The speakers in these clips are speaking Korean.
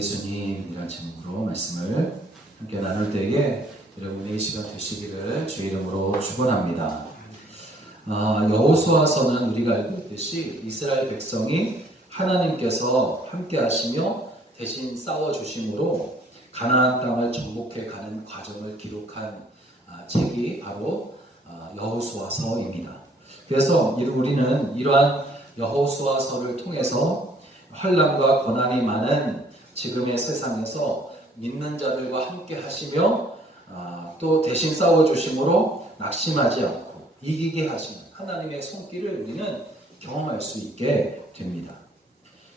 예수님이라는 제목으로 말씀을 함께 나눌 때에 여러분의 이 시간 되시기를 주의 이름으로 축원합니다. 여호수아서는 우리가 알고 있듯이 이스라엘 백성이 하나님께서 함께 하시며 대신 싸워주심으로 가나안 땅을 정복해 가는 과정을 기록한 책이 바로 여호수아서입니다. 그래서 우리는 이러한 여호수아서를 통해서 환난과 고난이 많은 지금의 세상에서 믿는 자들과 함께 하시며 또 대신 싸워주심으로 낙심하지 않고 이기게 하시는 하나님의 손길을 우리는 경험할 수 있게 됩니다.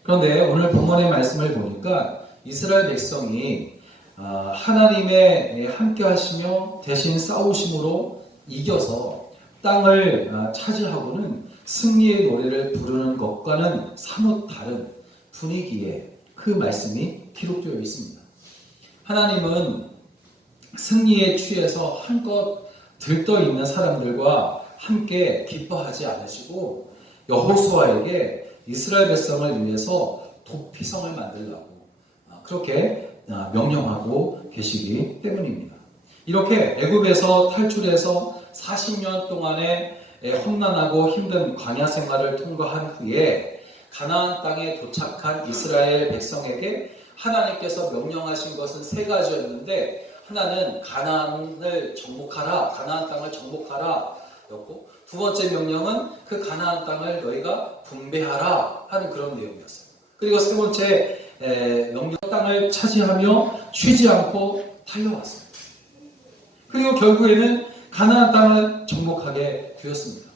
그런데 오늘 본문의 말씀을 보니까 이스라엘 백성이 하나님의 함께 하시며 대신 싸우심으로 이겨서 땅을 차지하고는 승리의 노래를 부르는 것과는 사뭇 다른 분위기에 그 말씀이 기록되어 있습니다. 하나님은 승리에 취해서 한껏 들떠 있는 사람들과 함께 기뻐하지 않으시고 여호수아에게 이스라엘 백성을 위해서 도피성을 만들라고 그렇게 명령하고 계시기 때문입니다. 이렇게 애굽에서 탈출해서 40년 동안의 험난하고 힘든 광야 생활을 통과한 후에 가나안 땅에 도착한 이스라엘 백성에게 하나님께서 명령하신 것은 세 가지였는데, 하나는 가나안을 정복하라, 가나안 땅을 정복하라 였고, 두 번째 명령은 그 가나안 땅을 너희가 분배하라 하는 그런 내용이었어요. 그리고 세 번째 명령, 땅을 차지하며 쉬지 않고 달려왔어요. 그리고 결국에는 가나안 땅을 정복하게 되었습니다.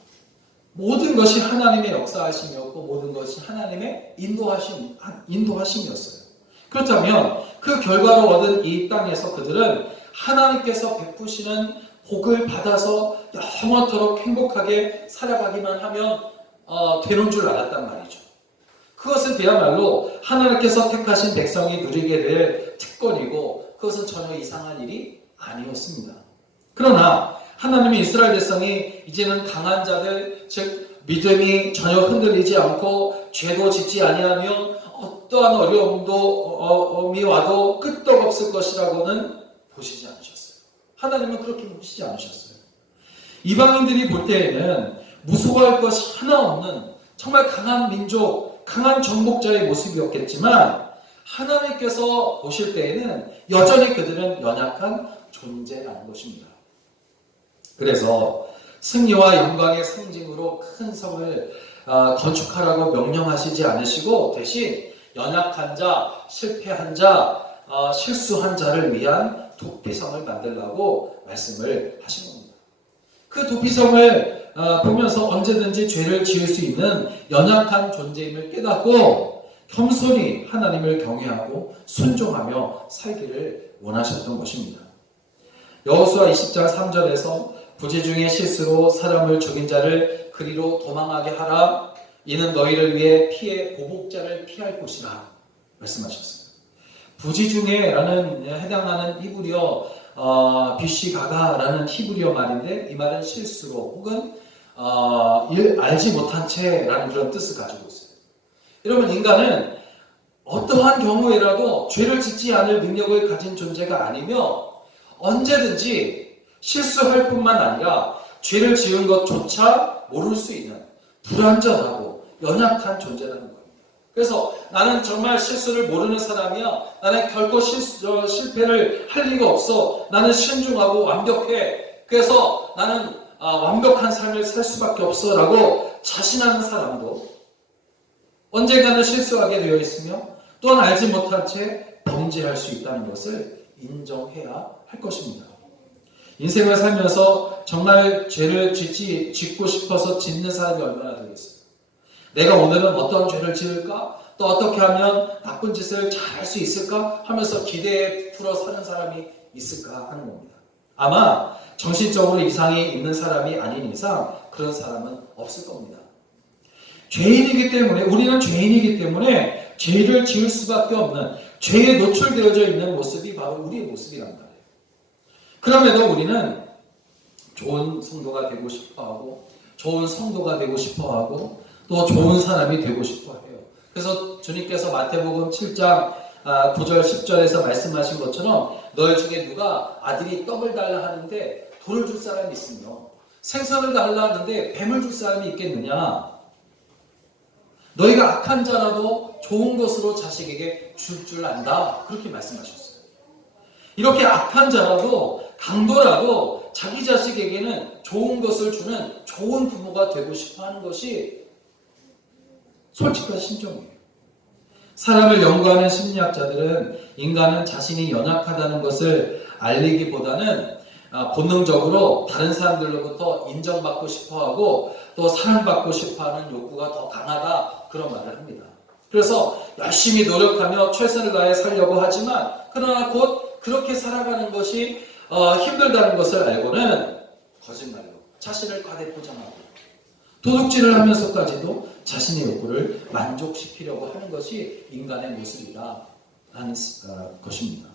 모든 것이 하나님의 역사하심이었고 모든 것이 하나님의 인도하심이었어요. 그렇다면 그 결과로 얻은 이 땅에서 그들은 하나님께서 베푸시는 복을 받아서 영원토록 행복하게 살아가기만 하면 되는 줄 알았단 말이죠. 그것은 그야말로 하나님께서 택하신 백성이 누리게 될 특권이고 그것은 전혀 이상한 일이 아니었습니다. 그러나 하나님의 이스라엘 백성이 이제는 강한 자들, 즉 믿음이 전혀 흔들리지 않고 죄도 짓지 아니하며 어떠한 어려움이 와도 끄떡없을 것이라고는 보시지 않으셨어요. 하나님은 그렇게 보시지 않으셨어요. 이방인들이 볼 때에는 무서워할 것이 하나 없는 정말 강한 민족, 강한 정복자의 모습이었겠지만 하나님께서 보실 때에는 여전히 그들은 연약한 존재라는 것입니다. 그래서 승리와 영광의 상징으로 큰 성을 건축하라고 명령하시지 않으시고 대신 연약한 자, 실패한 자, 실수한 자를 위한 도피성을 만들라고 말씀을 하신 겁니다. 그 도피성을 보면서 언제든지 죄를 지을 수 있는 연약한 존재임을 깨닫고 겸손히 하나님을 경외하고 순종하며 살기를 원하셨던 것입니다. 여호수아 20장 3절에서 부재 중에 실수로 사람을 죽인 자를 그리로 도망하게 하라. 이는 너희를 위해 피해 보복자를 피할 곳이라 말씀하셨습니다. 부지 중에라는 해당하는 히브리어 비시가가라는 히브리어 말인데 이 말은 실수로 혹은 알지 못한 채라는 그런 뜻을 가지고 있어요. 여러분, 인간은 어떠한 경우에라도 죄를 짓지 않을 능력을 가진 존재가 아니며 언제든지 실수할 뿐만 아니라 죄를 지은 것조차 모를 수 있는 불완전하고 연약한 존재라는 겁니다. 그래서 나는 정말 실수를 모르는 사람이야. 나는 결코 실패를 할 리가 없어. 나는 신중하고 완벽해. 그래서 나는 완벽한 삶을 살 수밖에 없어 라고 자신하는 사람도 언젠가는 실수하게 되어 있으며 또한 알지 못한 채 범죄할 수 있다는 것을 인정해야 할 것입니다. 인생을 살면서 정말 죄를 짓고 싶어서 짓는 사람이 얼마나 되겠어요? 내가 오늘은 어떤 죄를 지을까? 또 어떻게 하면 나쁜 짓을 잘할 수 있을까? 하면서 기대에 풀어 사는 사람이 있을까 하는 겁니다. 아마 정신적으로 이상이 있는 사람이 아닌 이상 그런 사람은 없을 겁니다. 죄인이기 때문에, 우리는 죄인이기 때문에 죄를 지을 수밖에 없는, 죄에 노출되어져 있는 모습이 바로 우리의 모습이란 말이에요. 그럼에도 우리는 좋은 성도가 되고 싶어하고 좋은 성도가 되고 싶어하고 또 좋은 사람이 되고 싶어해요. 그래서 주님께서 마태복음 7장 9절 10절에서 말씀하신 것처럼 너희 중에 누가 아들이 떡을 달라 하는데 돌을 줄 사람이 있으며 생선을 달라 하는데 뱀을 줄 사람이 있겠느냐. 너희가 악한 자라도 좋은 것으로 자식에게 줄 안다. 그렇게 말씀하셨어요. 이렇게 악한 자라도 강도라도 자기 자식에게는 좋은 것을 주는 좋은 부모가 되고 싶어 하는 것이 솔직한 심정이에요. 사람을 연구하는 심리학자들은 인간은 자신이 연약하다는 것을 알리기보다는 본능적으로 다른 사람들로부터 인정받고 싶어하고 또 사랑받고 싶어하는 욕구가 더 강하다, 그런 말을 합니다. 그래서 열심히 노력하며 최선을 다해 살려고 하지만 그러나 곧 그렇게 살아가는 것이 힘들다는 것을 알고는 거짓말로 자신을 과대 포장하고 도둑질을 하면서까지도 자신의 욕구를 만족시키려고 하는 것이 인간의 모습이라는 것입니다.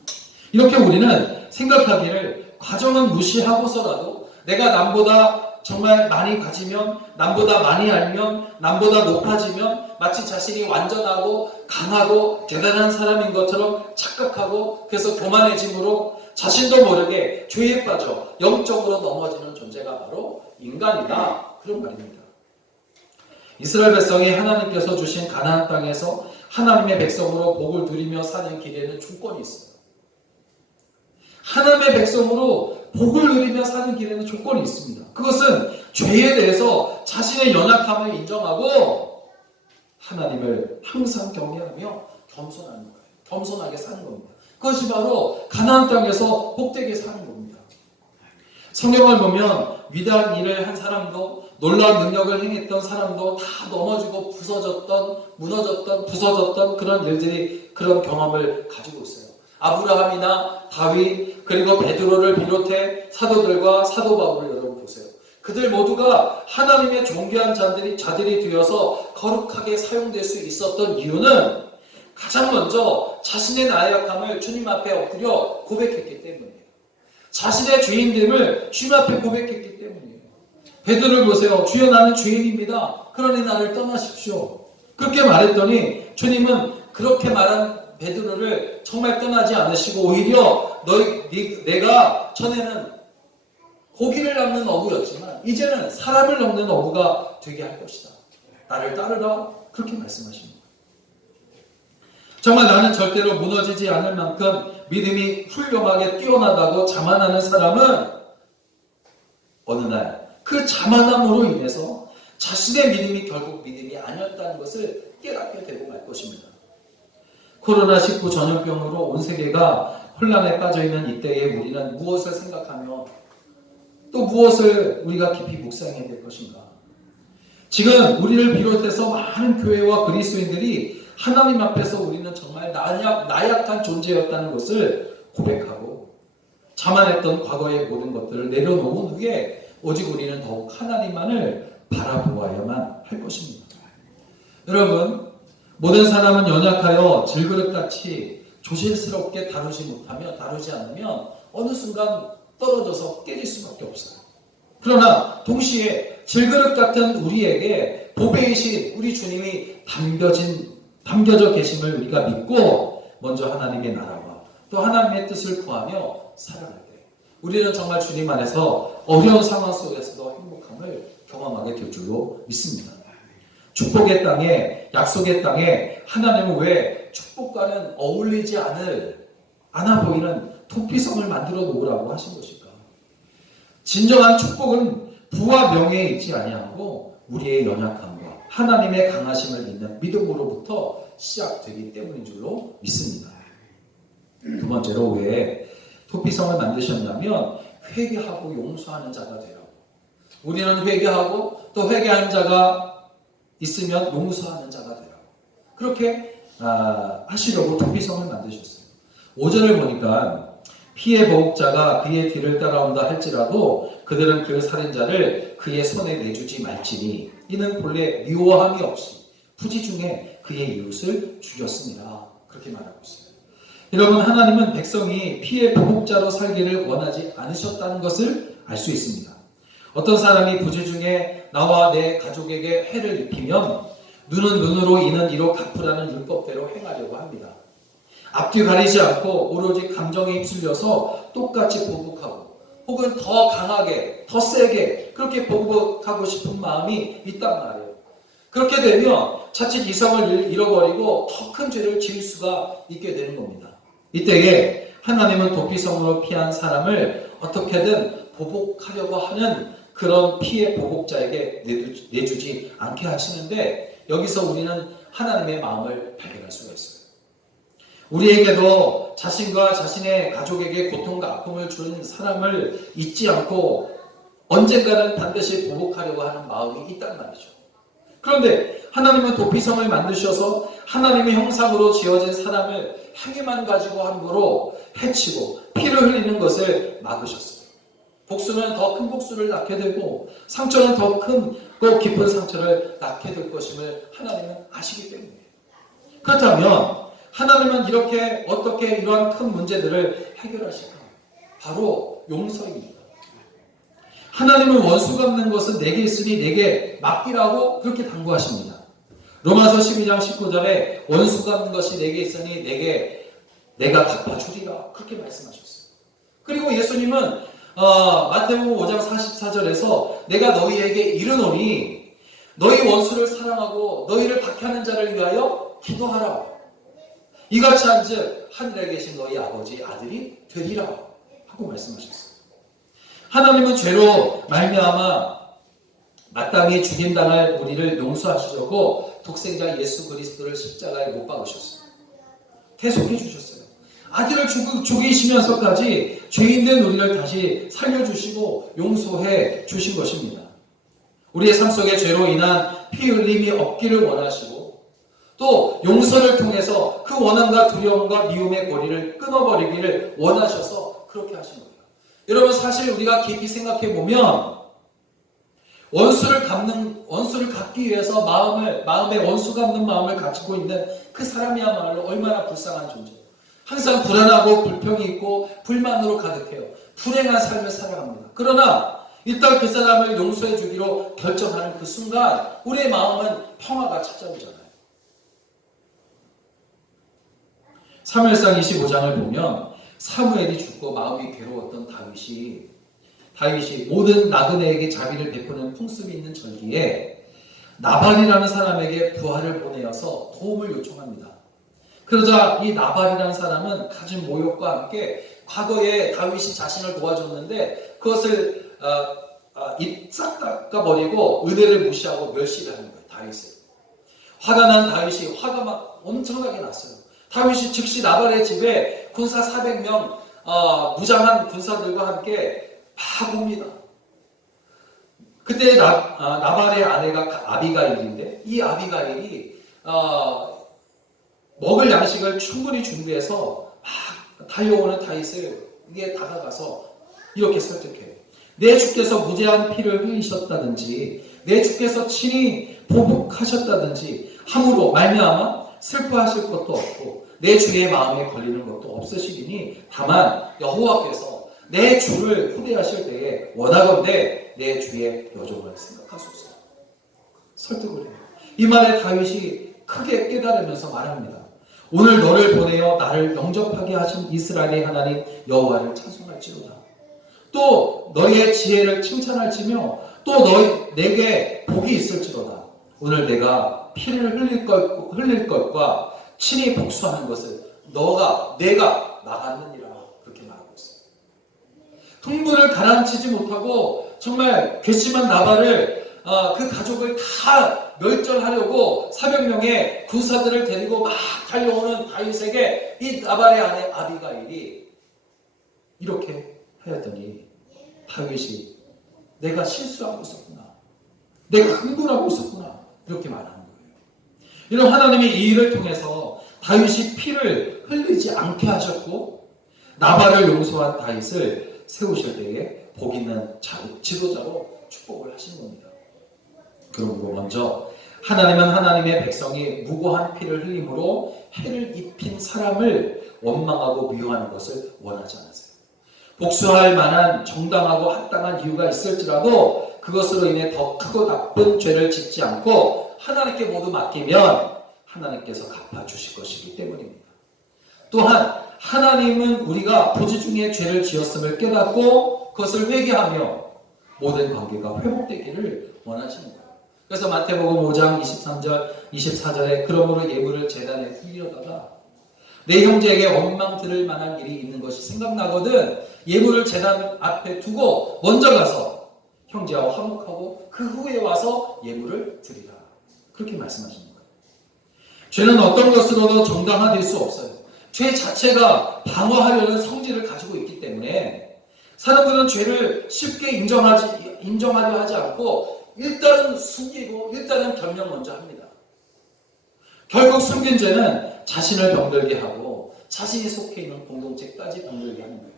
이렇게 우리는 생각하기를 과정은 무시하고서라도 내가 남보다 정말 많이 가지면, 남보다 많이 알면, 남보다 높아지면 마치 자신이 완전하고 강하고 대단한 사람인 것처럼 착각하고 그래서 교만해짐으로 자신도 모르게 죄에 빠져 영적으로 넘어지는 존재가 바로 인간이다, 그런 말입니다. 이스라엘 백성이 하나님께서 주신 가나안 땅에서 하나님의 백성으로 복을 누리며 사는 길에는 조건이 있어요. 하나님의 백성으로 복을 누리며 사는 길에는 조건이 있습니다. 그것은 죄에 대해서 자신의 연약함을 인정하고 하나님을 항상 경외하며 겸손하는 거예요. 겸손하게 사는 겁니다. 그것이 바로 가나안 땅에서 복되게 사는 겁니다. 성경을 보면 위대한 일을 한 사람도 놀라운 능력을 행했던 사람도 다 넘어지고 부서졌던, 무너졌던, 부서졌던 그런 일들이, 그런 경험을 가지고 있어요. 아브라함이나 다윗, 그리고 베드로를 비롯해 사도들과 사도 바울을 여러분 보세요. 그들 모두가 하나님의 존귀한 자들이 되어서 거룩하게 사용될 수 있었던 이유는 가장 먼저 자신의 나약함을 주님 앞에 엎드려 고백했기 때문이에요. 자신의 죄인됨을 주님 앞에 고백했기 때문이에요. 베드로를 보세요. 주여 나는 죄인입니다. 그러니 나를 떠나십시오. 그렇게 말했더니 주님은 그렇게 말한 베드로를 정말 떠나지 않으시고 오히려 내가 전에는 고기를 잡는 어부였지만 이제는 사람을 넘는 어부가 되게 할 것이다. 나를 따르라. 그렇게 말씀하십니다. 정말 나는 절대로 무너지지 않을 만큼 믿음이 훌륭하게 뛰어나다고 자만하는 사람은 어느 날 그 자만함으로 인해서 자신의 믿음이 결국 믿음이 아니었다는 것을 깨닫게 되고 말 것입니다. 코로나19 전염병으로 온 세계가 혼란에 빠져있는 이때에 우리는 무엇을 생각하며 또 무엇을 우리가 깊이 묵상해야 될 것인가? 지금 우리를 비롯해서 많은 교회와 그리스도인들이 하나님 앞에서 우리는 정말 나약한 존재였다는 것을 고백하고 자만했던 과거의 모든 것들을 내려놓은 후에 오직 우리는 더욱 하나님만을 바라보아야만 할 것입니다. 여러분, 모든 사람은 연약하여 질그릇같이 조심스럽게 다루지 않으면 어느 순간 떨어져서 깨질 수밖에 없어요. 그러나 동시에 질그릇 같은 우리에게 보배이신 우리 주님이 담겨져 계심을 우리가 믿고 먼저 하나님의 나라와 또 하나님의 뜻을 구하며 살아갈 때 우리는 정말 주님 안에서 어려운 상황 속에서도 행복함을 경험하게 될 줄로 믿습니다. 축복의 땅에, 약속의 땅에 하나님은 왜 축복과는 어울리지 않아 보이는 토피성을 만들어 놓으라고 하신 것일까? 진정한 축복은 부와 명예에 있지 아니하고 우리의 연약함과 하나님의 강하심을 믿는 믿음으로부터 시작되기 때문인 줄로 믿습니다. 두 번째로 왜 토피성을 만드셨냐면 회개하고 용서하는 자가 되라고. 우리는 회개하고 또 회개하는 자가 있으면 용서하는 자가 되라고. 그렇게 하시려고 토피성을 만드셨어요. 5절을 보니까 피해 보복자가 그의 뒤를 따라온다 할지라도 그들은 그 살인자를 그의 손에 내주지 말지니 이는 본래 미워함이 없이 부지 중에 그의 이웃을 죽였습니다. 그렇게 말하고 있어요. 여러분, 하나님은 백성이 피해 보복자로 살기를 원하지 않으셨다는 것을 알 수 있습니다. 어떤 사람이 부지 중에 나와 내 가족에게 해를 입히면 눈은 눈으로 이는 이로 갚으라는 율법대로 행하려고 합니다. 앞뒤 가리지 않고 오로지 감정에 휩쓸려서 똑같이 보복하고 혹은 더 강하게, 더 세게 그렇게 보복하고 싶은 마음이 있단 말이에요. 그렇게 되면 자칫 이성을 잃어버리고 더 큰 죄를 지을 수가 있게 되는 겁니다. 이때에 하나님은 도피성으로 피한 사람을 어떻게든 보복하려고 하는 그런 피해 보복자에게 내주지 않게 하시는데, 여기서 우리는 하나님의 마음을 발견할 수가 있어요. 우리에게도 자신과 자신의 가족에게 고통과 아픔을 준 사람을 잊지 않고 언젠가는 반드시 보복하려고 하는 마음이 있단 말이죠. 그런데 하나님은 도피성을 만드셔서 하나님의 형상으로 지어진 사람을 행위만 가지고 함부로 해치고 피를 흘리는 것을 막으셨어요. 복수는 더 큰 복수를 낳게 되고 상처는 더 크고 깊은 상처를 낳게 될 것임을 하나님은 아시기 때문이에요. 그렇다면 하나님은 이렇게 어떻게 이러한 큰 문제들을 해결하실까? 바로 용서입니다. 하나님은 원수 갚는 것은 내게 있으니 내게 맡기라고 그렇게 당부하십니다. 로마서 12장 19절에 원수 갚는 것이 내게 있으니 내가 갚아주리라 그렇게 말씀하셨어요. 그리고 예수님은 마태복음 5장 44절에서 내가 너희에게 이르노니 너희 원수를 사랑하고 너희를 박해하는 자를 위하여 기도하라. 이같이 한즉 하늘에 계신 너희 아버지 아들이 되리라 하고 말씀하셨어요. 하나님은 죄로 말미암아 마땅히 죽임당할 우리를 용서하시려고 독생자 예수 그리스도를 십자가에 못 박으셨어요. 대속해 주셨어요. 아들을 죽이시면서까지 죄인된 우리를 다시 살려주시고 용서해 주신 것입니다. 우리의 삶 속에 죄로 인한 피 흘림이 없기를 원하시고 또 용서를 통해서 그 원한과 두려움과 미움의 고리를 끊어버리기를 원하셔서 그렇게 하신 거예요. 여러분, 사실 우리가 깊이 생각해 보면 원수를 갚기 위해서 마음에 원수 갚는 마음을 가지고 있는 그 사람이야말로 얼마나 불쌍한 존재예요. 항상 불안하고 불평이 있고 불만으로 가득해요. 불행한 삶을 살아갑니다. 그러나 일단 그 사람을 용서해 주기로 결정하는 그 순간 우리의 마음은 평화가 찾아오잖아요. 사무엘상 25장을 보면 사무엘이 죽고 마음이 괴로웠던 다윗이 모든 나그네에게 자비를 베푸는 풍습이 있는 절기에 나발이라는 사람에게 부하를 보내어서 도움을 요청합니다. 그러자 이 나발이라는 사람은 가진 모욕과 함께 과거에 다윗이 자신을 도와줬는데 그것을 싹 닦아버리고 은혜를 무시하고 멸시를 하는 거예요. 다윗을. 화가 난 다윗이 화가 막 엄청나게 났어요. 다윗이 즉시 나발의 집에 군사 400명 무장한 군사들과 함께 막 옵니다. 그때 나발의 아내가 아비가일인데 이 아비가일이 먹을 양식을 충분히 준비해서 막 달려오는 다윗에게 다가가서 이렇게 설득해요. 내 주께서 무죄한 피를 흘리셨다든지 내 주께서 친히 보복하셨다든지 함으로 말미암아 슬퍼하실 것도 없고 내 주의 마음에 걸리는 것도 없으시리니 다만 여호와께서 내 주를 후대하실 때에 원하건대 내 주의 여종을 생각하소서. 설득을 해요. 이 말에 다윗이 크게 깨달으면서 말합니다. 오늘 너를 보내어 나를 영접하게 하신 이스라엘의 하나님 여호와를 찬송할지로다. 또 너희의 지혜를 칭찬할지며 또 내게 복이 있을지로다. 오늘 내가 피를 흘릴 것과 친히 복수하는 것을 내가 막았느니라. 그렇게 말하고 있어요. 흥분을 가라앉히지 못하고 정말 괘씸한 나발을 그 가족을 다 멸절하려고 400명의 군사들을 데리고 막 달려오는 다윗에게 이 나발의 아내 아비가일이 이렇게 하였더니 다윗이 내가 실수하고 있었구나. 내가 흥분하고 있었구나. 이렇게 말하는 거예요. 이런 하나님이 이 일을 통해서 다윗이 피를 흘리지 않게 하셨고 나발을 용서한 다윗을 세우실 때에 복 있는 지도자로 축복을 하신 겁니다. 그러므로 먼저 하나님은 하나님의 백성이 무고한 피를 흘림으로 해를 입힌 사람을 원망하고 미워하는 것을 원하지 않으세요. 복수할 만한 정당하고 합당한 이유가 있을지라도 그것으로 인해 더 크고 나쁜 죄를 짓지 않고 하나님께 모두 맡기면 하나님께서 갚아주실 것이기 때문입니다. 또한 하나님은 우리가 보지 중에 죄를 지었음을 깨닫고 그것을 회개하며 모든 관계가 회복되기를 원하시는 거예요. 그래서 마태복음 5장 23절, 24절에 그러므로 예물을 제단에 드리려다가 내 형제에게 원망 들을 만한 일이 있는 것이 생각나거든 예물을 제단 앞에 두고 먼저 가서 형제와 화목하고 그 후에 와서 예물을 드리라. 그렇게 말씀하시는 거예요. 죄는 어떤 것으로도 정당화될 수 없어요. 죄 자체가 방어하려는 성질을 가지고 있기 때문에 사람들은 죄를 쉽게 인정하려 하지 않고 일단은 숨기고 일단은 변명 먼저 합니다. 결국 숨긴 죄는 자신을 병들게 하고 자신이 속해 있는 공동체까지 병들게 하는 거예요.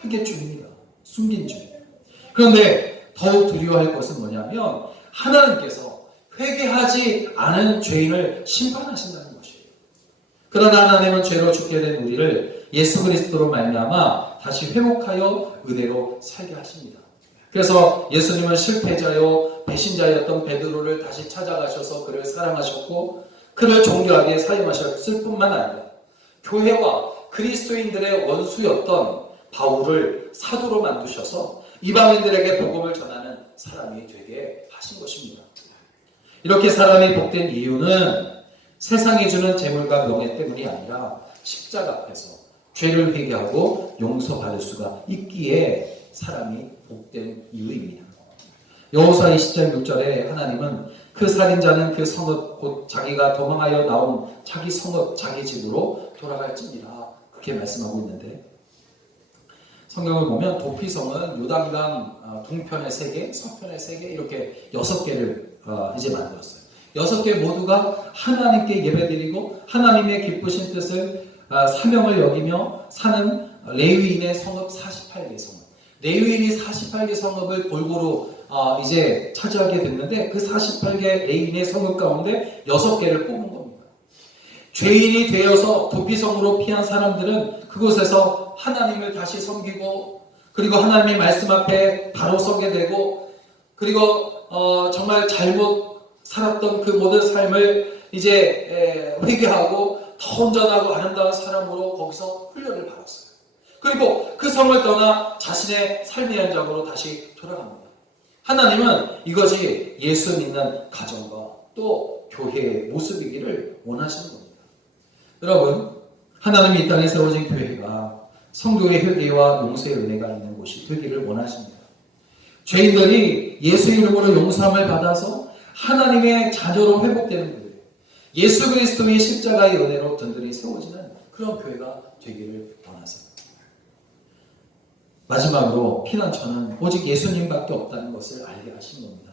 그게 죄입니다. 숨긴 죄. 그런데 더욱 두려워할 것은 뭐냐면 하나님께서 회개하지 않은 죄인을 심판하신다는 것이에요. 그러나 하나님은 죄로 죽게 된 우리를 예수 그리스도로 말미암아 다시 회복하여 은혜로 살게 하십니다. 그래서 예수님은 실패자요 배신자였던 베드로를 다시 찾아가셔서 그를 사랑하셨고 그를 존귀하게 사용하셨을 뿐만 아니라 교회와 그리스도인들의 원수였던 바울을 사도로 만드셔서 이방인들에게 복음을 전하는 사람이 되게 하신 것입니다. 이렇게 사람이 복된 이유는 세상이 주는 재물과 명예 때문이 아니라 십자가 앞에서 죄를 회개하고 용서받을 수가 있기에 사람이 복된 이유입니다. 여호수아 20장 6절에 하나님은 그 살인자는 그 성읍 곧 자기가 도망하여 나온 자기 성읍 자기 집으로 돌아갈지니라 그렇게 말씀하고 있는데 성경을 보면 도피성은 요단강 동편의 3개, 서편의 3개 이렇게 6개를 이제 만들었어요. 6개 모두가 하나님께 예배드리고 하나님의 기쁘신 뜻을 사명을 여기며 사는 레위인의 성읍 48개 성읍. 레위인이 48개 성읍을 골고루 이제 차지하게 됐는데 그 48개 레위인의 성읍 가운데 6개를 뽑은 겁니다. 죄인이 되어서 도피성으로 피한 사람들은 그곳에서 하나님을 다시 섬기고 그리고 하나님의 말씀 앞에 바로 서게 되고 그리고 정말 잘못 살았던 그 모든 삶을 이제 회개하고 더 온전하고 아름다운 사람으로 거기서 훈련을 받았어요. 그리고 그 성을 떠나 자신의 삶의 현장으로 다시 돌아갑니다. 하나님은 이것이 예수 믿는 가정과 또 교회의 모습이기를 원하시는 겁니다. 여러분, 하나님이 이 땅에 세워진 교회가 성도의 회개와 용서의 은혜가 있는 곳이 되기를 원하십니다. 죄인들이 예수 이름으로 용서함을 받아서 하나님의 자녀로 회복되는 교회, 예수 그리스도의 십자가의 은혜로 든든히 세워지는 그런 교회가 되기를 원하세요. 마지막으로 피난처는 오직 예수님밖에 없다는 것을 알게 하신 겁니다.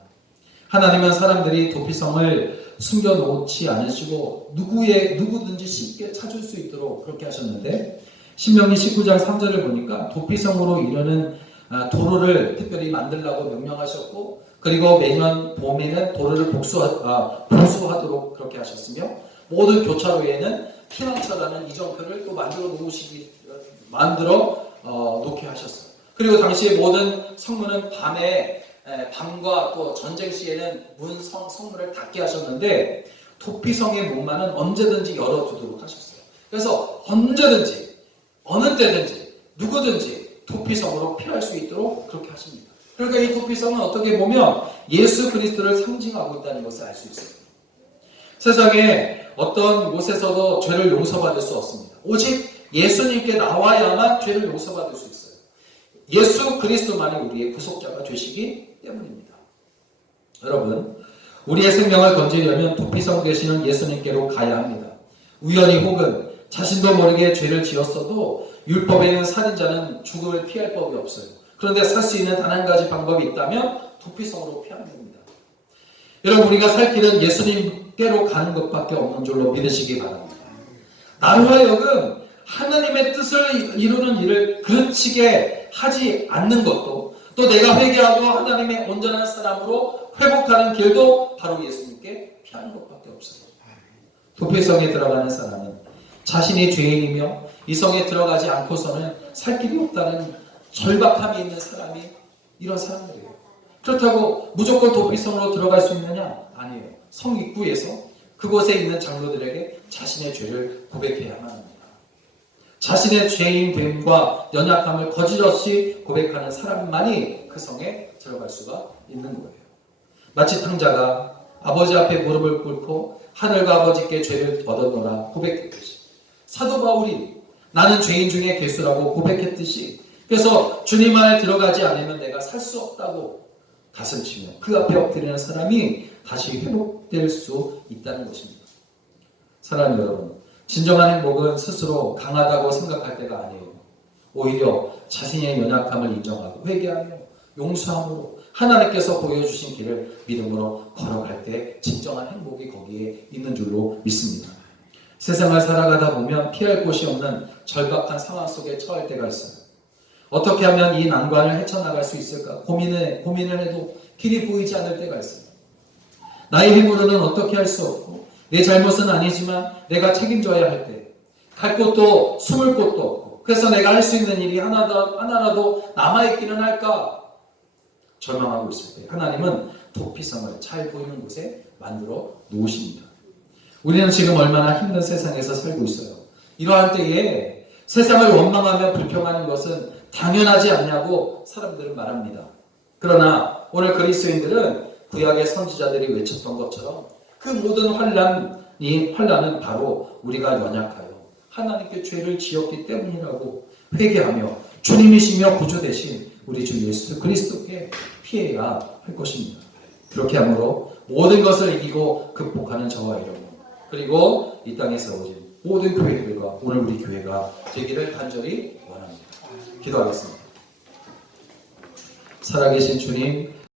하나님은 사람들이 도피성을 숨겨놓지 않으시고 누구든지 쉽게 찾을 수 있도록 그렇게 하셨는데 신명기 19장 3절을 보니까 도피성으로 이르는 도로를 특별히 만들라고 명령하셨고 그리고 매년 봄에는 도로를 보수하도록 그렇게 하셨으며 모든 교차로에는 피난처라는 이정표를 또 만들어 놓게 하셨어요. 그리고 당시에 모든 성문은 밤과 또 전쟁 시에는 성문을 닫게 하셨는데 도피성의 문만은 언제든지 열어두도록 하셨어요. 그래서 언제든지 어느 때든지 누구든지 도피성으로 피할 수 있도록 그렇게 하십니다. 그러니까 이 도피성은 어떻게 보면 예수 그리스도를 상징하고 있다는 것을 알 수 있어요. 세상에 어떤 곳에서도 죄를 용서받을 수 없습니다. 오직 예수님께 나와야만 죄를 용서받을 수 있어요. 예수 그리스도만이 우리의 구속자가 되시기 때문입니다. 여러분, 우리의 생명을 건지려면 도피성 되시는 예수님께로 가야 합니다. 우연히 혹은 자신도 모르게 죄를 지었어도 율법에는 살인자는 죽음을 피할 법이 없어요. 그런데 살 수 있는 단 한 가지 방법이 있다면 도피성으로 피하는 겁니다. 여러분, 우리가 살 길은 예수님께로 가는 것밖에 없는 줄로 믿으시기 바랍니다. 나로 하여금 하나님의 뜻을 이루는 일을 그르치게 하지 않는 것도 또 내가 회개하고 하나님의 온전한 사람으로 회복하는 길도 바로 예수님께 피하는 것밖에 없어요. 도피성에 들어가는 사람은 자신이 죄인이며 이 성에 들어가지 않고서는 살 길이 없다는 절박함이 있는 사람이 이런 사람들이에요. 그렇다고 무조건 도피성으로 들어갈 수 있느냐? 아니에요. 성 입구에서 그곳에 있는 장로들에게 자신의 죄를 고백해야만 합니다. 자신의 죄인됨과 연약함을 거짓없이 고백하는 사람만이 그 성에 들어갈 수가 있는 거예요. 마치 탕자가 아버지 앞에 무릎을 꿇고 하늘과 아버지께 죄를 얻었노라 고백했듯이, 사도 바울이 나는 죄인 중에 괴수라고 고백했듯이, 그래서 주님 안에 들어가지 않으면 내가 살 수 없다고 가슴치며 그 앞에 엎드리는 사람이 다시 회복될 수 있다는 것입니다. 사랑하는 여러분, 진정한 행복은 스스로 강하다고 생각할 때가 아니에요. 오히려 자신의 연약함을 인정하고 회개하며 용서함으로 하나님께서 보여주신 길을 믿음으로 걸어갈 때 진정한 행복이 거기에 있는 줄로 믿습니다. 세상을 살아가다 보면 피할 곳이 없는 절박한 상황 속에 처할 때가 있어요. 어떻게 하면 이 난관을 헤쳐나갈 수 있을까 고민을 해도 길이 보이지 않을 때가 있어요. 나의 힘으로는 어떻게 할 수 없고 내 잘못은 아니지만 내가 책임져야 할 때 갈 곳도 숨을 곳도 없고, 그래서 내가 할 수 있는 일이 하나라도 남아있기는 할까 절망하고 있을 때 하나님은 도피성을 잘 보이는 곳에 만들어 놓으십니다. 우리는 지금 얼마나 힘든 세상에서 살고 있어요. 이러한 때에 세상을 원망하며 불평하는 것은 당연하지 않냐고 사람들은 말합니다. 그러나 오늘 그리스도인들은 구약의 선지자들이 외쳤던 것처럼 그 모든 환난은 바로 우리가 연약하여 하나님께 죄를 지었기 때문이라고 회개하며 주님이시며 구주 되신 우리 주 예수 그리스도께 피해야 할 것입니다. 그렇게 함으로 모든 것을 이기고 극복하는 저와 여러분, 그리고 이 땅에 세워진 모든 교회들과 오늘 우리 교회가 되기를 간절히 원합니다. 기도하겠습니다. 살아계신 주님,